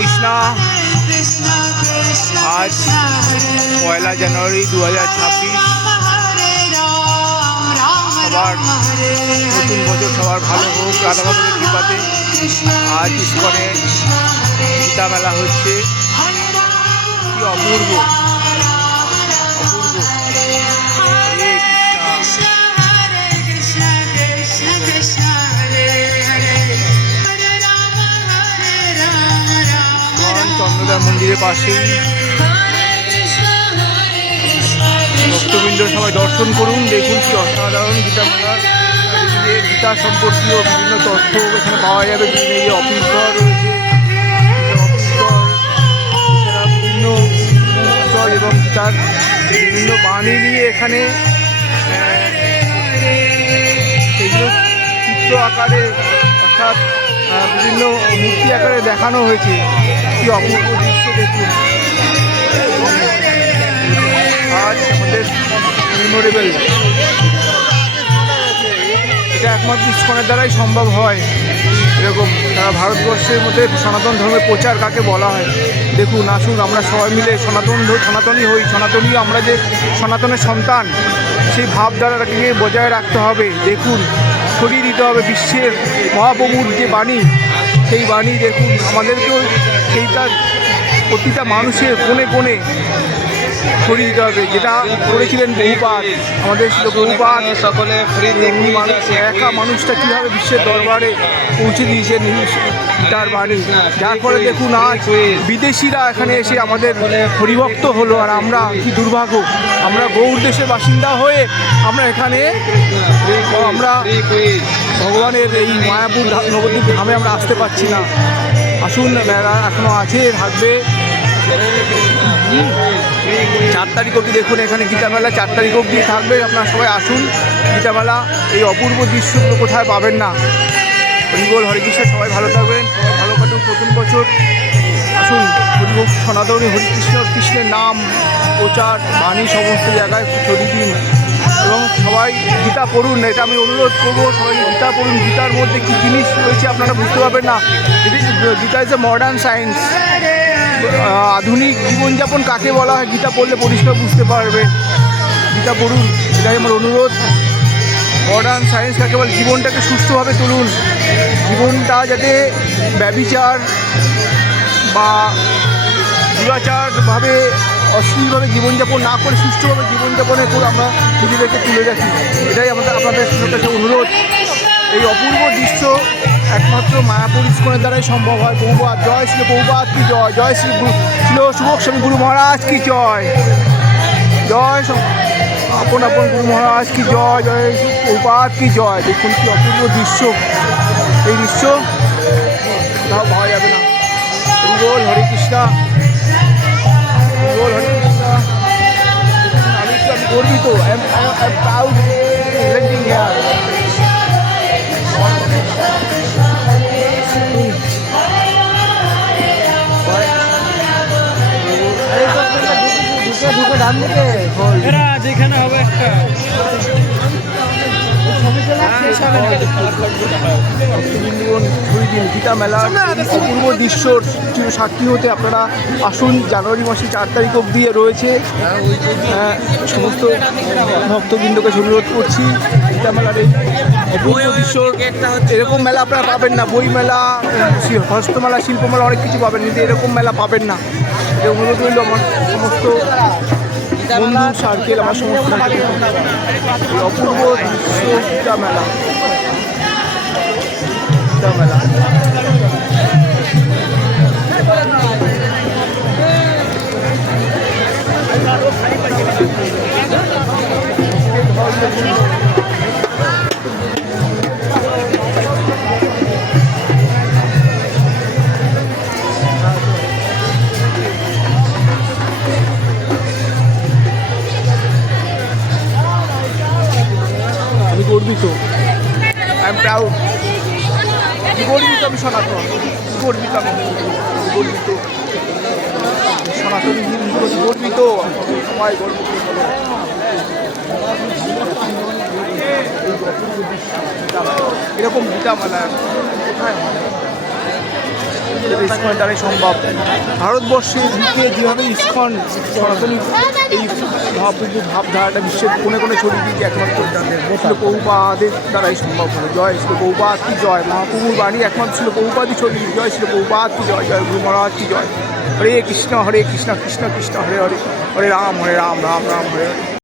কৃষ্ণা। আজ 1 জানুয়ারি 2026। সবার নতুন বছর সবার ভালো হোক রাধা মাধবের কৃপাতে। আজ ইস্কনে গীতা মেলা হচ্ছে, কি অপূর্ব অপূর্ব। চন্দ্রদার মন্দিরের পাশেই ভক্তবৃন্দ সবাই দর্শন করুন, দেখুন কি অসাধারণ গীতা মেলা। গীতা সম্পর্কীয় বিভিন্ন তথ্য এখানে পাওয়া যাবে। বিভিন্ন এই অফিস ঘর রয়েছে, এছাড়া বিভিন্ন উৎসব এবং গীতার বিভিন্ন বাণী নিয়ে এখানে সেগুলো চিত্র আকারে অর্থাৎ বিভিন্ন মূর্তি আকারে দেখানো হয়েছে। কি অপূর্ব দৃশ্য দেখুন। আজ আমাদের মেমোরেবল, এটা একমাত্র ইস্কনের দ্বারাই সম্ভব হয়। এরকম সারা ভারতবর্ষের মধ্যে সনাতন ধর্মের প্রচার কাকে বলা হয় দেখুন। আসুন আমরা সবাই মিলে সনাতনী হই। সনাতনী আমরা যে সনাতনের সন্তান, সেই ভাবধারাটাকে বজায় রাখতে হবে। দেখুন, ছড়িয়ে দিতে হবে বিশ্বের মহাপ্রভুর যে বাণী, সেই বাণী দেখুন আমাদেরকেও সেইটা প্রতিটা মানুষের কোণে কোণে ছড়িয়ে দিতে হবে, যেটা করেছিলেন বহুপাত। আমাদের ছিল বহুপাত, সকলে একা মানুষটা কীভাবে বিশ্বের দরবারে পৌঁছে দিয়েছেন তার বাণী। যার ফলে দেখুন আজ বিদেশিরা এখানে এসে আমাদের হরিভক্ত হলো। আর আমরা কি দুর্ভাগ্য, আমরা গৌড় দেশের বাসিন্দা হয়ে আমরা এখানে আমরা ভগবানের এই মায়াপুর নবদ্বীপ ধামে আমরা আসতে পারছি না। আসুন, মেলা এখনও আছে, থাকবে। 4 তারিখ অবধি দেখুন এখানে গীতা মেলা 4 তারিখ অবধি থাকবে। আপনারা সবাই আসুন গীতা মেলা। এই অপূর্ব দৃশ্যগুলো কোথায় পাবেন না। হরিবোল, হরে কৃষ্ণ, সবাই ভালো থাকবেন, সবাই ভালো কাটুক নতুন বছর। আসুন হরিভোগ সনাতনী কৃষ্ণের নাম প্রচার বাণী সমস্ত জায়গায় ছড়িয়ে দিন এবং সবাই গীতা পড়ুন। এটা আমি অনুরোধ করবো, সবাই গীতা পড়ুন। গীতার মধ্যে কী জিনিস রয়েছে আপনারা বুঝতে পারবেন না। Gita is a modern science. আধুনিক জীবনযাপন কাকে বলা হয় গীতা পড়লে পরিষ্কার বুঝতে পারবে। গীতা পড়ুন, এটাই আমার অনুরোধ। মডার্ন সায়েন্স কাকে বলে, জীবনটাকে সুস্থভাবে তুলুন। জীবনটা যাতে ব্যভিচার বা দুরাচারভাবে অশ্লীলভাবে জীবনযাপন না করে সুষ্ঠুভাবে জীবনযাপনের করে আমরা নিজেদেরকে তুলে রাখি। এটাই আপনাদের কাছে অনুরোধ। এই অপূর্ব দৃশ্য একমাত্র মায়াপুর ইস্কনের দ্বারাই সম্ভব হয়। প্রভুপাদ জয়, শ্রী প্রভুপাদ কি জয়, জয় শ্রী শুভক স্বামী গুরু মহারাজ কি জয়, জয় আপন আপন গুরু মহারাজ কি জয়, জয় প্রভুপাদ কি জয়। দেখুন কি অপূর্ব দৃশ্য, এই দৃশ্য কোথাও পাওয়া যাবে না। হরিবোল, হরে কৃষ্ণ, হরিবোল, হরে কৃষ্ণ। আমি গর্বিত, I am proud presenting here. যেখানে হবে একটা গীতা মেলার অপূর্ব দৃশ্যর সাক্ষী হতে আপনারা আসুন। জানুয়ারি মাসে 4 তারিখ অবধি রয়েছে। সমস্ত ভক্তবৃন্দকে অনুরোধ করছি গীতা মেলার এই অপূর্ব দৃশ্যর। এরকম মেলা আপনারা পাবেন না। বই মেলা, হস্তমেলা, শিল্পমেলা অনেক কিছু পাবেন, কিন্তু এরকম মেলা পাবেন না। এই অনুরোধ রইল আমার সমস্ত বন্ধু সার্কেল, আমার সমস্ত অপূর্ব দৃশ্য গীতা মেলা। গীতা মেলা গর্বিত, আই এম প্রাউড। গর্বিত আমি সনাতন, গর্বিত আমি গর্বিত সনাতনী হিন্দু, গর্বিত সবাই গর্বিত। এরকম গীতা মেলা কোথায় হয়? যেটা ইস্কনের দ্বারাই সম্ভব। ভারতবর্ষের বুকে যেভাবে ইস্কন সনাতনী এই মহাপ্রভু ভাবধারাটা বিশ্বের কোণে কোণে ছড়িয়ে দিয়েছে একমাত্র ছিল প্রভুপাদের দ্বারাই সম্ভব হলো। জয় ছিল প্রভুপাদ কি জয়, মহাপ্রভুর বাণী একমাত্র ছিল প্রভুপাদই ছড়িয়ে দিয়েছে। জয় ছিল প্রভুপাদ কি জয়, জয় গুরু মহারাজ কি জয়। হরে কৃষ্ণ কৃষ্ণ কৃষ্ণ হরে হরে, হরে রাম রাম রাম হরে হরে।